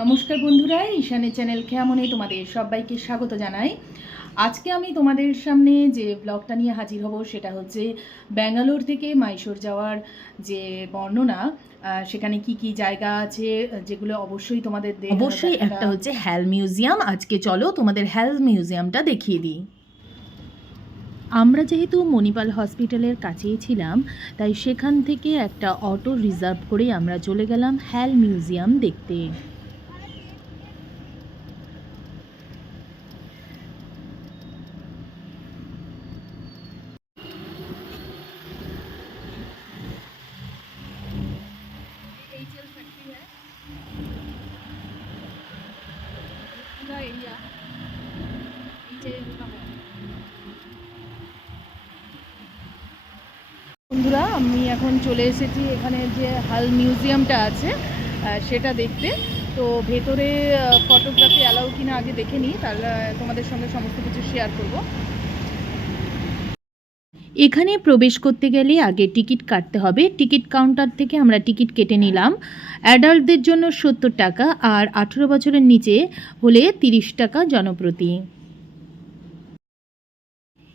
নমস্কার বন্ধুরা ঈশানের চ্যানেল কেমনই তোমাদের সবাইকে স্বাগত জানাই। আজকে আমি তোমাদের সামনে যে ব্লগটা নিয়ে হাজির হব সেটা হচ্ছে ব্যাঙ্গালোর থেকে মাইশোর যাওয়ার যে বর্ণনা সেখানে কি কি জায়গা আছে যেগুলো অবশ্যই তোমাদের অবশ্যই একটা হচ্ছে হেল মিউজিয়াম আজকে চলো তোমাদের হেলথ মিউজিয়ামটা দেখিয়ে দিই। আমরা যেহেতু মণিপাল হসপিটালের কাছেই ছিলাম তাই সেখান থেকে একটা অটো রিজার্ভ করে আমরা চলে গেলাম হেল মিউজিয়াম দেখতে। বন্ধুরা, আমি এখন চলে এসেছি এখানে যে হাল মিউজিয়ামটা আছে সেটা দেখতে। তো ভেতরে ফটোগ্রাফি অ্যালাউ কিনা আগে দেখে নিই তাহলে তোমাদের সঙ্গে সমস্ত কিছু শেয়ার করব। এখানে প্রবেশ করতে গেলে আগে টিকিট কাটতে হবে। টিকিট কাউন্টার থেকে আমরা টিকিট কেটে নিলাম। অ্যাডাল্টদের জন্য সত্তর টাকা আর আঠেরো বছরের নিচে হলে তিরিশ টাকা জনপ্রতি।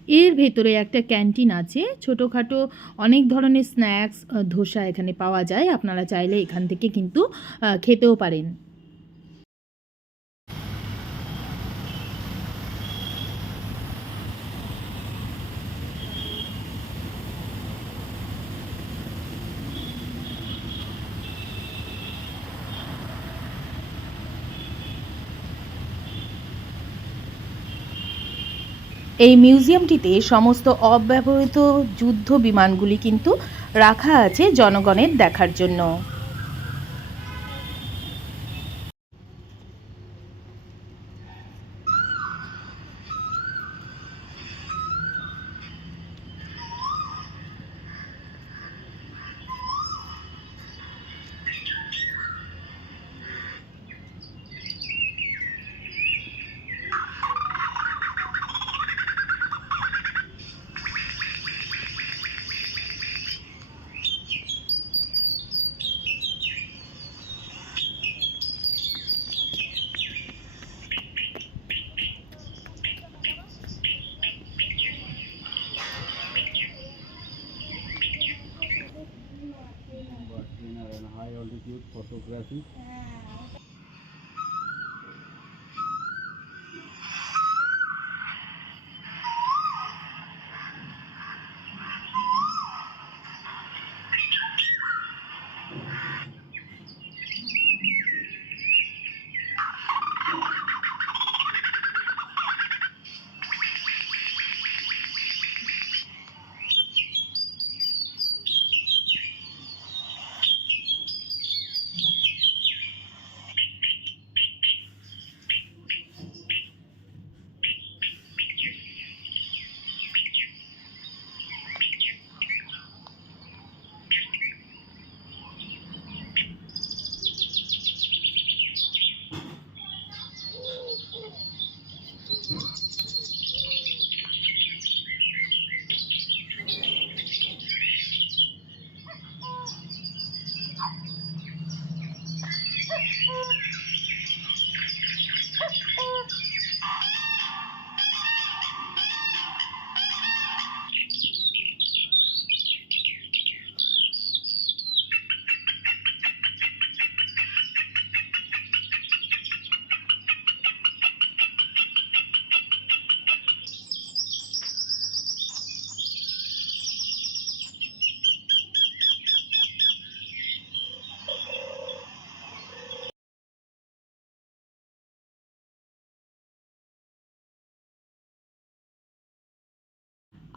এর ভেতরে একটা ক্যান্টিন আছে। ছোটোখাটো অনেক ধরনের স্ন্যাক্স ধোসা এখানে পাওয়া যায়। আপনারা চাইলে এখান থেকে কিন্তু খেতেও পারেন। এই মিউজিয়ামটিতে সমস্ত অব্যবহৃত যুদ্ধ বিমানগুলি কিন্তু রাখা আছে জনগণের দেখার জন্য। High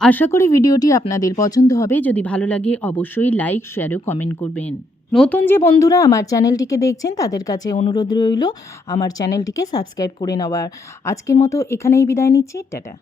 আশা করি ভিডিওটি আপনাদের পছন্দ হবে। যদি ভালো লাগে, অবশ্যই লাইক শেয়ার ও কমেন্ট করবেন। নতুন যে বন্ধুরা আমার চ্যানেলটিকে দেখছেন, তাদের কাছে অনুরোধ রইল, আমার চ্যানেলটিকে সাবস্ক্রাইব করে নেওয়ার। আজকের মতো এখানেই বিদায় নিচ্ছি। টাটা।